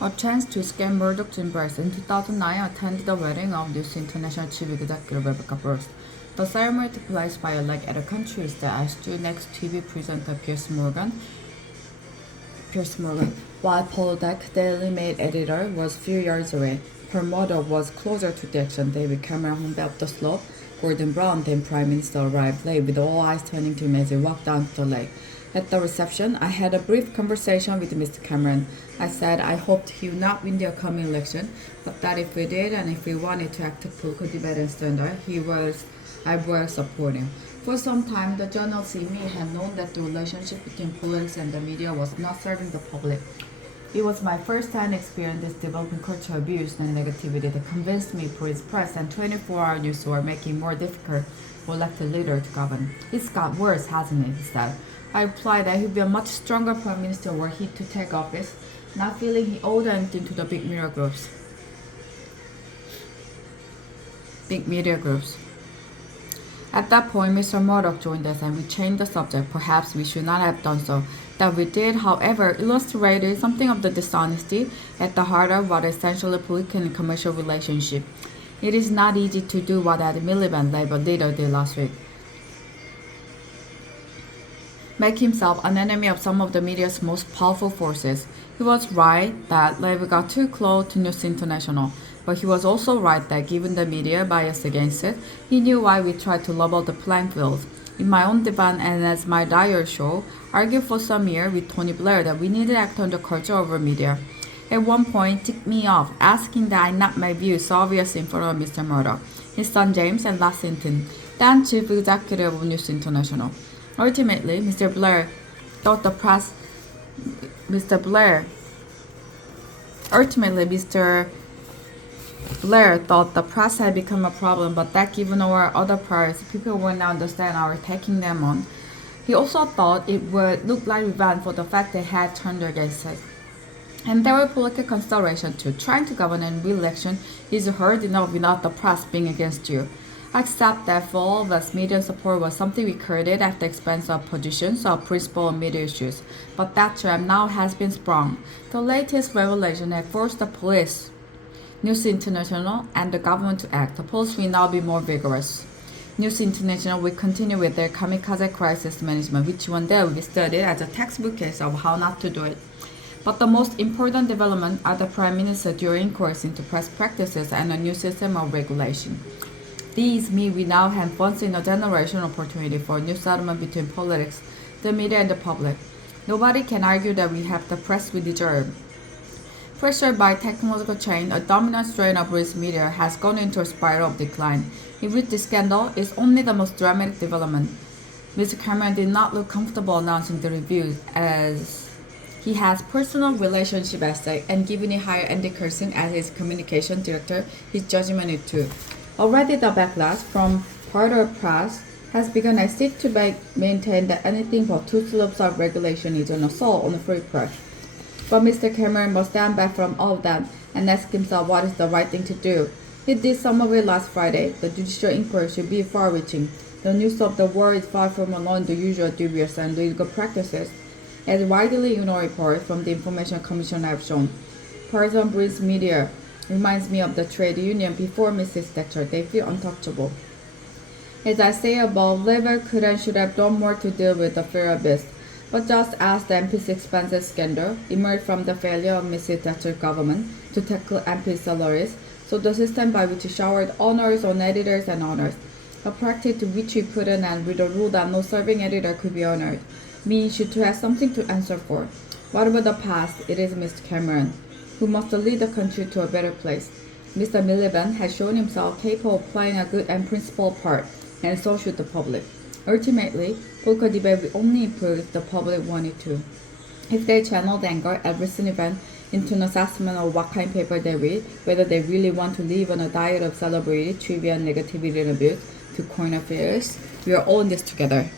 A chance to escape Murdoch'sembrace. In 2009, I attended the wedding of News International Chief Executive Rebecca Burst. The ceremony took place by a lake at a country estate. I stood next to TV presenter Pierce Morgan, while Paul Deck, Daily Mail editor, was a few yards away. Her mother was closer to the action. David Cameron hung up the slope. Gordon Brown, then Prime Minister, arrived late, with all eyes turning to him as he walked down the lake. At the reception, I had a brief conversation with Mr. Cameron. I said I hoped he would not win the upcoming election, but that if we did and if we wanted to act political debate and standard, I was supporting. For some time, the journalists in me had known that the relationship between politics and the media was not serving the public. It was my first-hand experience this developing cultural abuse and negativity that convinced me British press and 24-hour news were making it more difficult for elected leader to govern. It's got worse, hasn't it? He said. I replied that he'd be a much stronger prime minister were he to take office, not feeling he owed anything to the big media groups. At that point, Mr. Murdoch joined us and we changed the subject. Perhaps we should not have done so. That we did, however, illustrated something of the dishonesty at the heart of what is essentially political and commercial relationship. It is not easy to do what Ed Miliband, Labour leader, did last week. Make himself an enemy of some of the media's most powerful forces. He was right that Labour got too close to News International, but he was also right that given the media bias against it, he knew why we tried to level the playing field. In my own divan and as my diary show, argued for some years with Tony Blair that we needed to act on the culture over media. At one point, ticked me off, asking that I not make views so obvious in front of Mr. Murdoch, his son James, and last Hinton, then chief executive of News International. Ultimately, Mr. Blair thought the press had become a problem, but that given our other priorities, people would not understand our taking them on. He also thought it would look like revenge for the fact they had turned against us. And there were political considerations too. Trying to govern and re-election is hard enough without the press being against you. I accept that for all of us, media support was something we created at the expense of positions or principle on media issues. But that trap now has been sprung. The latest revelation has forced the police, News International, and the government to act. The police will now be more vigorous. News International will continue with their kamikaze crisis management, which one day will be studied as a textbook case of how not to do it. But the most important development are the Prime Minister during inquiries into press practices and a new system of regulation. These mean we now have once in a generation opportunity for a new settlement between politics, the media, and the public. Nobody can argue that we have the press we deserve. Pressured by technological change, a dominant strain of British media has gone into a spiral of decline, in which the scandal is only the most dramatic development. Mr. Cameron did not look comfortable announcing the review as he has personal relationship at stake, and given he hired Andy Coulson as his communication director, his judgment is too. Already the backlash from part of the press has begun as seek to maintain that anything but two slopes of regulation is an assault on the free press. But Mr. Cameron must stand back from all of that and ask himself what is the right thing to do. He did some of it last Friday. The judicial inquiry should be far-reaching. The news of the war is far from alone the usual dubious and illegal practices, as widely ignored reports from the Information Commission have shown. Partisan British media reminds me of the trade union before Mrs. Thatcher. They feel untouchable. As I say above, Labour could and should have done more to deal with the fear abyss. But just as the MP's expenses scandal emerged from the failure of Mrs. Thatcher's government to tackle MP salaries, so the system by which he showered honors on editors and owners, a practice to which he put an end with the rule that no serving editor could be honored, means she too has something to answer for. Whatever the past, it is Mr. Cameron who must lead the country to a better place. Mr. Miliband has shown himself capable of playing a good and principled part, and so should the public. Ultimately, political debate will only improve if the public want it to. If they channel the anger at recent events into an assessment of what kind of paper they read, whether they really want to live on a diet of celebrity, trivia, negativity, and abuse, to coin affairs, we are all in this together.